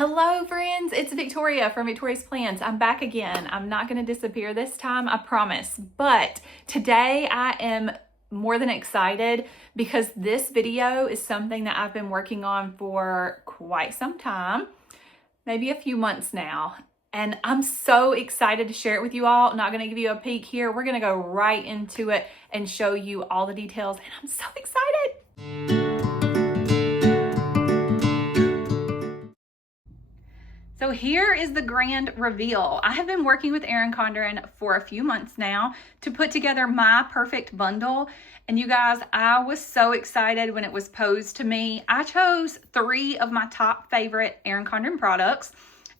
Hello friends, it's Victoria from Victoria's Plans. I'm back again. I'm not going to disappear this time, I promise. But today I am more than excited because this video is something that I've been working on for quite some time, maybe a few months now. And I'm so excited to share it with you all. I'm not going to give you a peek here. We're going to go right into it and show you all the details. And I'm so excited. So here is the grand reveal. I have been working with Erin Condren for a few months now to put together my perfect bundle. And you guys, I was so excited when it was posed to me. I chose 3 of my top favorite Erin Condren products,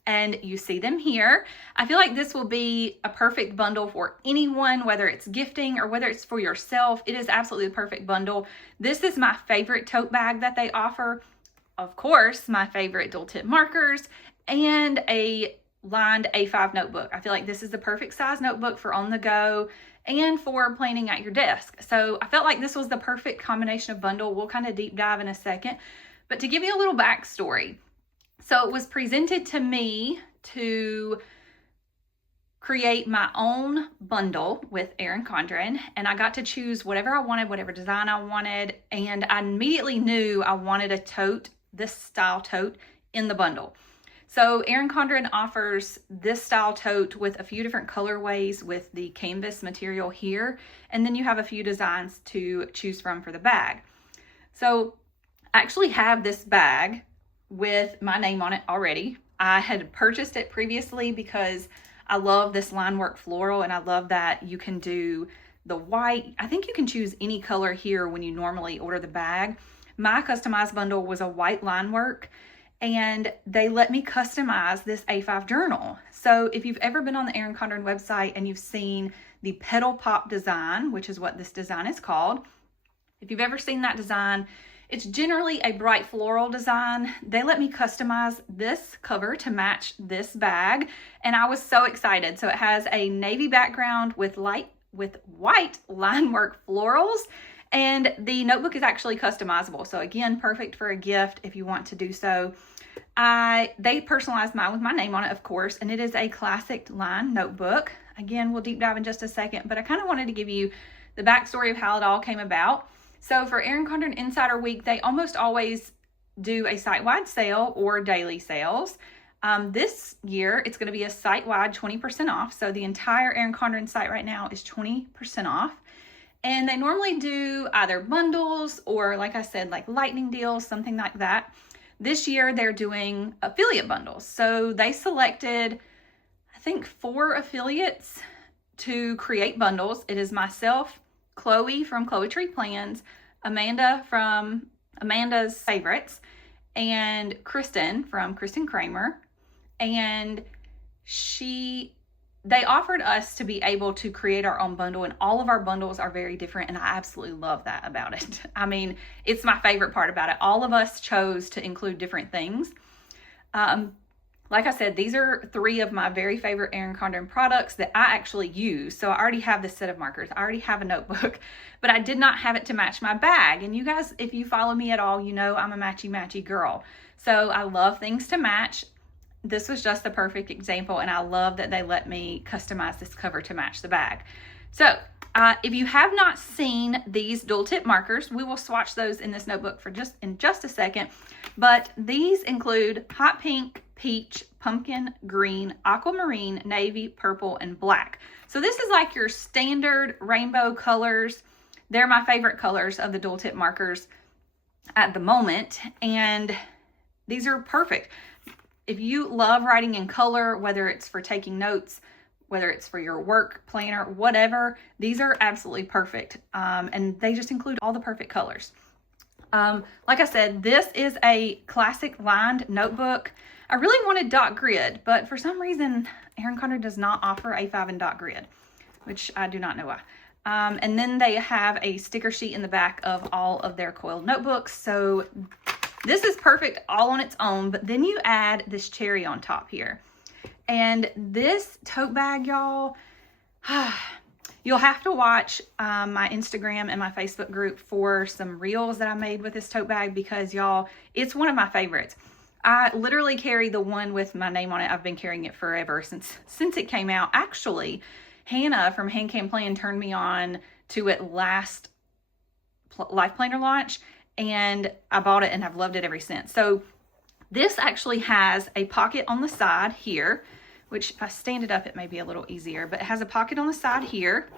and you see them here. I feel like this will be a perfect bundle for anyone, whether it's gifting or whether it's for yourself. It is absolutely the perfect bundle. This is my favorite tote bag that they offer. Of course, my favorite dual tip markers, and a lined A5 notebook. I feel like this is the perfect size notebook for on the go and for planning at your desk. So I felt like this was the perfect combination of bundle. We'll kind of deep dive in a second. But to give you a little backstory, so it was presented to me to create my own bundle with Erin Condren, and I got to choose whatever I wanted, whatever design I wanted, and I immediately knew I wanted a tote, this style tote, in the bundle. So Erin Condren offers this style tote with a few different colorways with the canvas material here, and then you have a few designs to choose from for the bag. So I actually have this bag with my name on it already. I had purchased it previously because I love this line work floral, and I love that you can do the white. I think you can choose any color here when you normally order the bag. My customized bundle was a white line work, and they let me customize this A5 journal. So if you've ever been on the Erin Condren website and you've seen the petal pop design, which is what this design is called, if you've ever seen that design, it's generally a bright floral design. They let me customize this cover to match this bag, and I was so excited. So it has a navy background with white line work florals, and the notebook is actually customizable. So again, perfect for a gift if you want to do so. They personalized mine with my name on it, of course, and it is a classic line notebook. Again, we'll deep dive in just a second, but I kind of wanted to give you the backstory of how it all came about. So for Erin Condren Insider Week, they almost always do a site-wide sale or daily sales. This year, it's going to be a site-wide 20% off. So the entire Erin Condren site right now is 20% off. And they normally do either bundles or, like I said, like lightning deals, something like that. This year, they're doing affiliate bundles. So they selected, I think, 4 affiliates to create bundles. It is myself, Chloe from Chloe Tree Plans, Amanda from Amanda's Favorites, and Kristen from Kristen Kramer. And they offered us to be able to create our own bundle, and all of our bundles are very different, and I absolutely love that about it. I mean, it's my favorite part about it. All of us chose to include different things. Like I said, these are 3 of my very favorite Erin Condren products that I actually use. So I already have this set of markers. I already have a notebook, but I did not have it to match my bag. And you guys, if you follow me at all, you know I'm a matchy-matchy girl. So I love things to match. This was just the perfect example, and I love that they let me customize this cover to match the bag. So if you have not seen these dual tip markers, we will swatch those in this notebook for just a second. But these include hot pink, peach, pumpkin, green, aquamarine, navy, purple, and black. So this is like your standard rainbow colors. They're my favorite colors of the dual tip markers at the moment, and these are perfect. If you love writing in color, whether it's for taking notes, whether it's for your work planner, whatever, these are absolutely perfect. And they just include all the perfect colors. Like I said, this is a classic lined notebook. I really wanted dot grid, but for some reason, Erin Condren does not offer A5 and dot grid, which I do not know why. And then they have a sticker sheet in the back of all of their coiled notebooks. So this is perfect all on its own, but then you add this cherry on top here. And this tote bag, y'all, you'll have to watch my Instagram and my Facebook group for some reels that I made with this tote bag because, y'all, it's one of my favorites. I literally carry the one with my name on it. I've been carrying it forever since it came out. Actually, Hannah from Hand Can Plan turned me on to it last Life Planner launch, and I bought it and I've loved it ever since. So this actually has a pocket on the side here, which if I stand it up, it may be a little easier, but it has a pocket on the side here.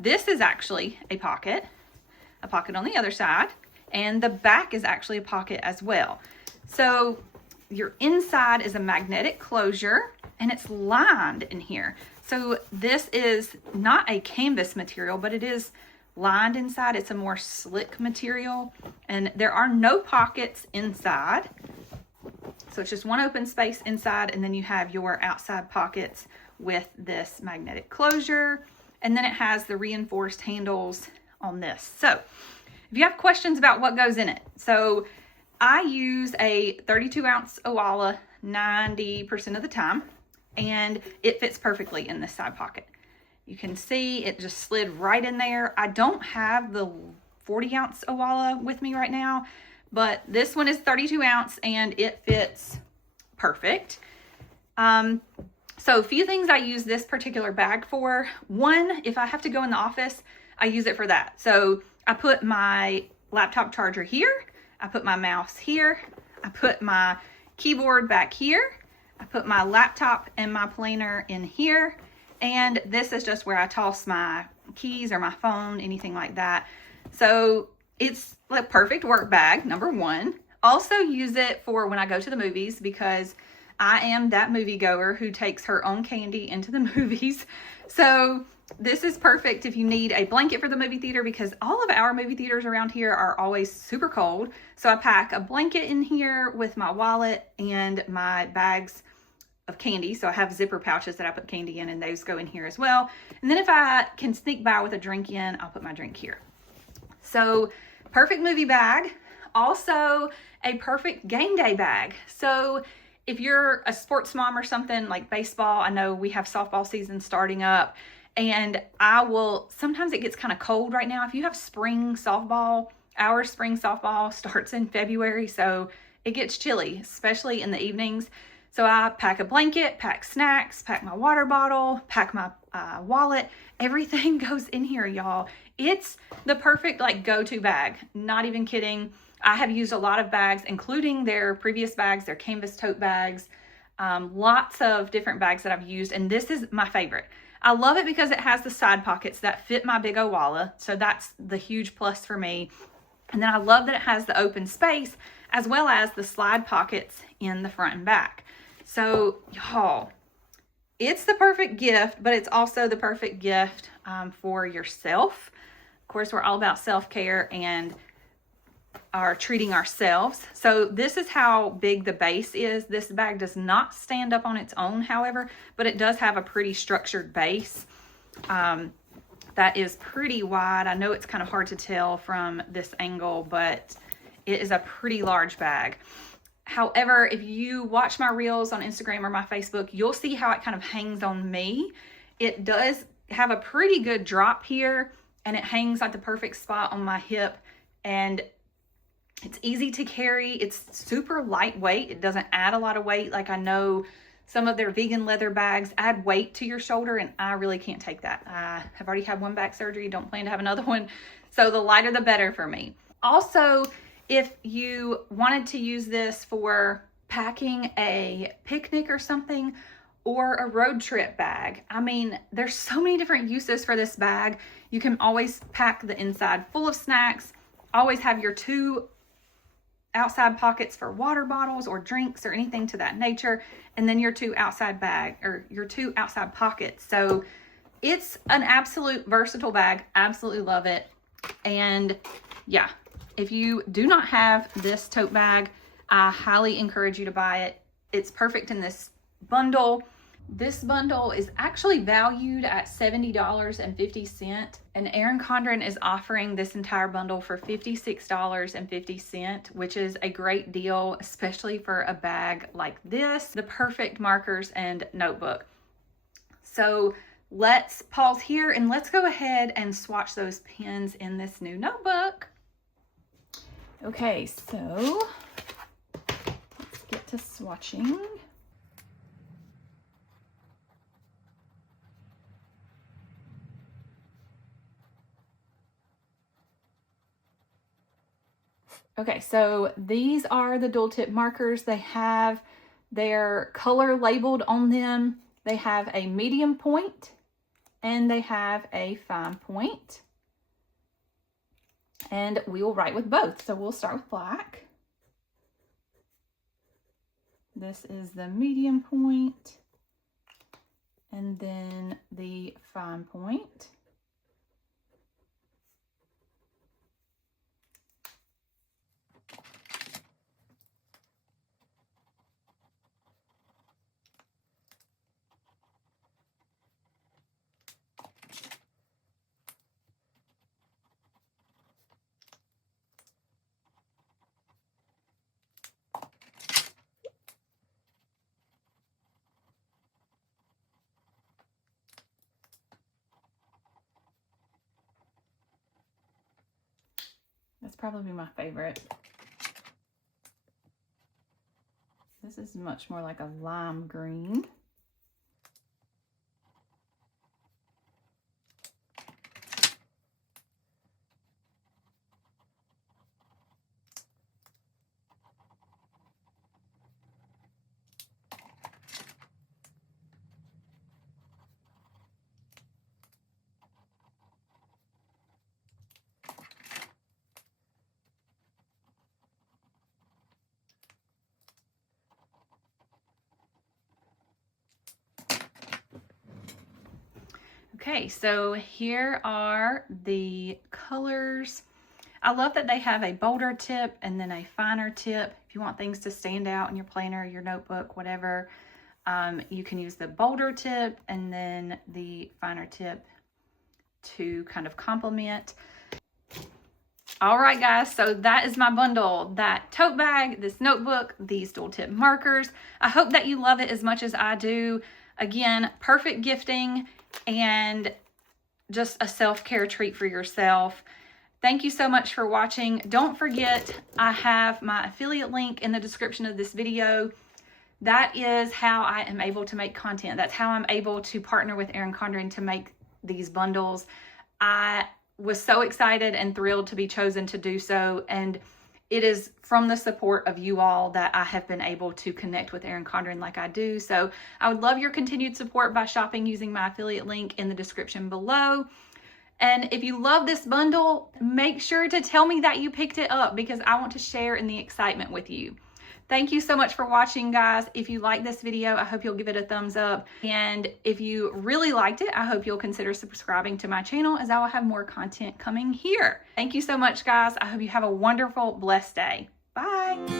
This is actually a pocket on the other side, and the back is actually a pocket as well. So your inside is a magnetic closure, and it's lined in here. So this is not a canvas material, but it is lined inside. It's a more slick material, and there are no pockets inside. So it's just one open space inside, and then you have your outside pockets with this magnetic closure, and then it has the reinforced handles on this. So if you have questions about what goes in it, so I use a 32-ounce Owala 90% of the time, and it fits perfectly in this side pocket. You can see it just slid right in there. I don't have the 40-ounce Owala with me right now, but this one is 32 ounce and it fits perfect. So a few things I use this particular bag for. One, if I have to go in the office, I use it for that. So I put my laptop charger here, I put my mouse here, I put my keyboard back here, I put my laptop and my planner in here, and this is just where I toss my keys or my phone, anything like that. So it's a perfect work bag, number one. Also use it for when I go to the movies, because I am that movie goer who takes her own candy into the movies. So this is perfect if you need a blanket for the movie theater, because all of our movie theaters around here are always super cold. So I pack a blanket in here with my wallet and my bags of candy. So I have zipper pouches that I put candy in, and those go in here as well. And then if I can sneak by with a drink in, I'll put my drink here. So perfect movie bag. Also a perfect game day bag. So if you're a sports mom or something like baseball, I know we have softball season starting up, and sometimes it gets kind of cold right now. If you have spring softball, our spring softball starts in February, so it gets chilly, especially in the evenings. So I pack a blanket, pack snacks, pack my water bottle, pack my wallet. Everything goes in here, y'all. It's the perfect go-to bag. Not even kidding. I have used a lot of bags, including their previous bags, their canvas tote bags, lots of different bags that I've used, and this is my favorite. I love it because it has the side pockets that fit my big Owala, so that's the huge plus for me. And then I love that it has the open space as well as the slide pockets in the front and back. So y'all, it's the perfect gift, but it's also the perfect gift for yourself. Of course, we're all about self-care and are treating ourselves. So this is how big the base is. This bag does not stand up on its own, however, but it does have a pretty structured base that is pretty wide. I know it's kind of hard to tell from this angle, but it is a pretty large bag. However, if you watch my reels on Instagram or my Facebook, you'll see how it kind of hangs on me. It does have a pretty good drop here, and it hangs at the perfect spot on my hip, and it's easy to carry. It's super lightweight. It doesn't add a lot of weight. Like I know some of their vegan leather bags add weight to your shoulder, and I really can't take that. I have already had one back surgery, don't plan to have another one. So the lighter the better for me. Also, if you wanted to use this for packing a picnic or something, or a road trip bag, I mean, there's so many different uses for this bag. You can always pack the inside full of snacks, always have your two outside pockets for water bottles or drinks or anything to that nature, and then your two outside pockets. So it's an absolute versatile bag. Absolutely love it. And yeah, if you do not have this tote bag, I highly encourage you to buy it. It's perfect in this bundle. This bundle is actually valued at $70.50, and Erin Condren is offering this entire bundle for $56.50, which is a great deal, especially for a bag like this, the perfect markers and notebook. So let's pause here and let's go ahead and swatch those pens in this new notebook. Okay, so let's get to swatching. Okay, so these are the dual tip markers. They have their color labeled on them. They have a medium point and they have a fine point. And we will write with both. So we'll start with black. This is the medium point and then the fine point. That's probably my favorite. This is much more like a lime green. Okay, so here are the colors. I love that they have a bolder tip and then a finer tip. If you want things to stand out in your planner, your notebook, whatever, you can use the bolder tip and then the finer tip to kind of complement. All right, guys, so that is my bundle, that tote bag, this notebook, these dual tip markers. I hope that you love it as much as I do. Again, perfect gifting and just a self-care treat for yourself. Thank you so much for watching. Don't forget, I have my affiliate link in the description of this video. That is how I am able to make content. That's how I'm able to partner with Erin Condren to make these bundles. I was so excited and thrilled to be chosen to do so, and it is from the support of you all that I have been able to connect with Erin Condren like I do. So I would love your continued support by shopping using my affiliate link in the description below. And if you love this bundle, make sure to tell me that you picked it up because I want to share in the excitement with you. Thank you so much for watching, guys. If you like this video, I hope you'll give it a thumbs up. And if you really liked it, I hope you'll consider subscribing to my channel as I will have more content coming here. Thank you so much, guys. I hope you have a wonderful, blessed day. Bye.